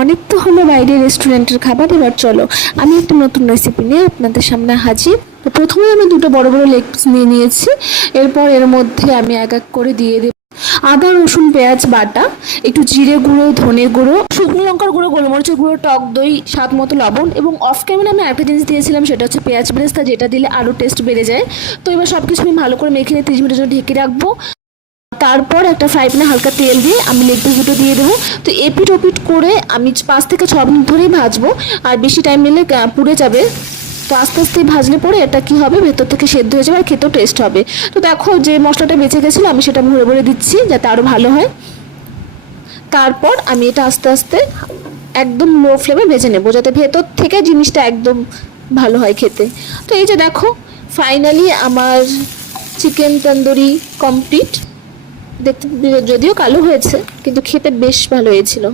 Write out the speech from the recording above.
অনেক তো হলো বাইরে রেস্টুরেন্টের খাবার, এবার চলো আমি একটা নতুন রেসিপি নিয়ে আপনাদের সামনে হাজির। তো প্রথমে আমি দুটো বড় বড় লেগ পিস নিয়ে নিয়েছি। এরপর এর মধ্যে আমি এক এক করে দিয়ে দেব আদা রসুন পেঁয়াজ বাটা, একটু জিরে গুঁড়ো, ধনে গুঁড়ো, শুকনো লঙ্কার গুঁড়ো, গোলমরিচের গুঁড়ো, টক দই, স্বাদ মতো লবণ, এবং অফ ক্যামেরা আমি একটা জিনিস দিয়েছিলাম, সেটা হচ্ছে পেঁয়াজ বেরেস্তা, যেটা দিলে আরও টেস্ট বেড়ে যায়। তো এবার সব কিছু আমি ভালো করে মেখে নিয়ে 30 মিনিটের জন্য ঢেকে রাখবো। তারপর একটা ফ্রাই প্যানে হালকা তেল দিয়ে আমি লেগ পিস দুটো দিয়ে দেবো। তো এপিট ওপিট করে আমি 5 থেকে 6 মিনিট ধরেই ভাজবো, আর বেশি টাইম নিলে পুড়ে যাবে। তো আস্তে আস্তে ভাজলে পরে এটা কি হবে, ভেতর থেকে সেদ্ধ হয়ে যাবে আর খেতেও টেস্ট হবে। তো দেখো যে মশলাটা বেঁচে গেছিলো আমি সেটা ভরে ভরে দিচ্ছি যাতে আরও ভালো হয়। তারপর আমি এটা আস্তে আস্তে একদম লো ফ্লেমে ভেজে নেবো যাতে ভেতর থেকে জিনিসটা একদম ভালো হয় খেতে। তো এই যে দেখো ফাইনালি আমার চিকেন তন্দুরি কমপ্লিট। দেখতে যদিও কালো হয়েছে কিন্তু খেতে বেশ ভালো হয়েছিল।